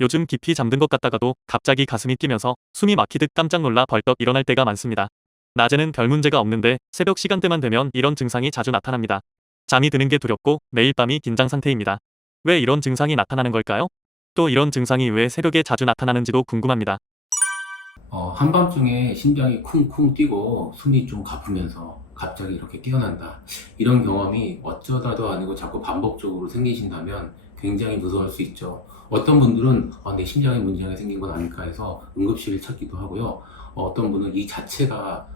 요즘 깊이 잠든 것 같다가도 갑자기 가슴이 뛰면서 숨이 막히듯 깜짝 놀라 벌떡 일어날 때가 많습니다. 낮에는 별 문제가 없는데 새벽 시간대만 되면 이런 증상이 자주 나타납니다. 잠이 드는 게 두렵고 매일 밤이 긴장 상태입니다. 왜 이런 증상이 나타나는 걸까요? 또 이런 증상이 왜 새벽에 자주 나타나는지도 궁금합니다. 한밤중에 심장이 쿵쿵 뛰고 숨이 좀 가쁘면서 갑자기 이렇게 깨어난다. 이런 경험이 어쩌다도 아니고 자꾸 반복적으로 생기신다면 굉장히 무서울 수 있죠. 어떤 분들은 내 심장에 문제가 생긴 건 아닐까 해서 응급실을 찾기도 하고요. 어떤 분은 이 자체가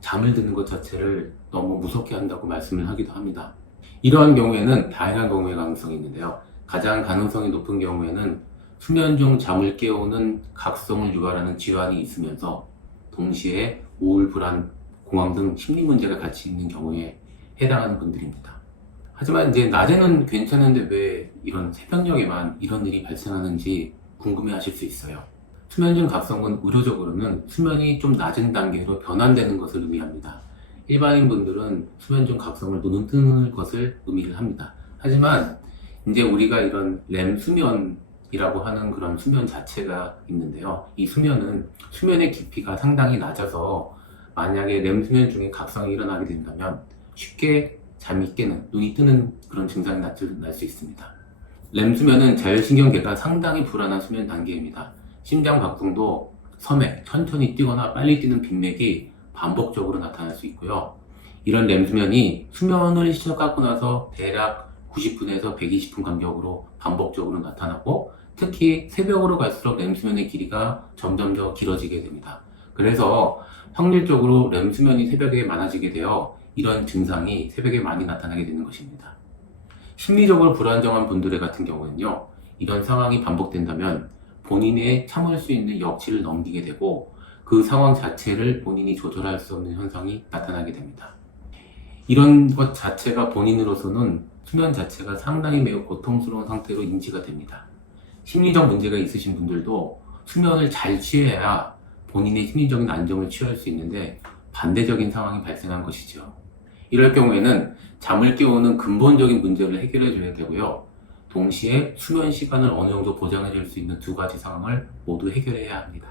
잠을 드는 것 자체를 너무 무섭게 한다고 말씀을 하기도 합니다. 이러한 경우에는 다양한 경우의 가능성이 있는데요. 가장 가능성이 높은 경우에는 수면 중 잠을 깨우는 각성을 유발하는 질환이 있으면서 동시에 우울, 불안, 공황 등 심리 문제가 같이 있는 경우에 해당하는 분들입니다. 하지만 이제 낮에는 괜찮은데 왜 이런 새벽녘에만 이런 일이 발생하는지 궁금해 하실 수 있어요. 수면 중 각성은 의료적으로는 수면이 좀 낮은 단계로 변환되는 것을 의미합니다. 일반인 분들은 수면 중 각성을 눈은 뜨는 것을 의미를 합니다. 하지만 이제 우리가 이런 렘 수면이라고 하는 그런 수면 자체가 있는데요. 이 수면은 수면의 깊이가 상당히 낮아서 만약에 렘 수면 중에 각성이 일어나게 된다면 쉽게 잠이 깨는, 눈이 뜨는 그런 증상이 날 수 있습니다. 렘 수면은 자율신경계가 상당히 불안한 수면 단계입니다. 심장 박동도 서맥, 천천히 뛰거나 빨리 뛰는 빈맥이 반복적으로 나타날 수 있고요. 이런 렘 수면이 수면을 시작하고 나서 대략 90분에서 120분 간격으로 반복적으로 나타나고 특히 새벽으로 갈수록 렘 수면의 길이가 점점 더 길어지게 됩니다. 그래서 확률적으로 렘 수면이 새벽에 많아지게 되어 이런 증상이 새벽에 많이 나타나게 되는 것입니다. 심리적으로 불안정한 분들 같은 경우는요, 이런 상황이 반복된다면 본인의 참을 수 있는 역치를 넘기게 되고 그 상황 자체를 본인이 조절할 수 없는 현상이 나타나게 됩니다. 이런 것 자체가 본인으로서는 수면 자체가 상당히 매우 고통스러운 상태로 인지가 됩니다. 심리적 문제가 있으신 분들도 수면을 잘 취해야 본인의 심리적인 안정을 취할 수 있는데 반대적인 상황이 발생한 것이죠. 이럴 경우에는 잠을 깨우는 근본적인 문제를 해결해 줘야 되고요. 동시에 수면 시간을 어느 정도 보장해 줄 수 있는 두 가지 상황을 모두 해결해야 합니다.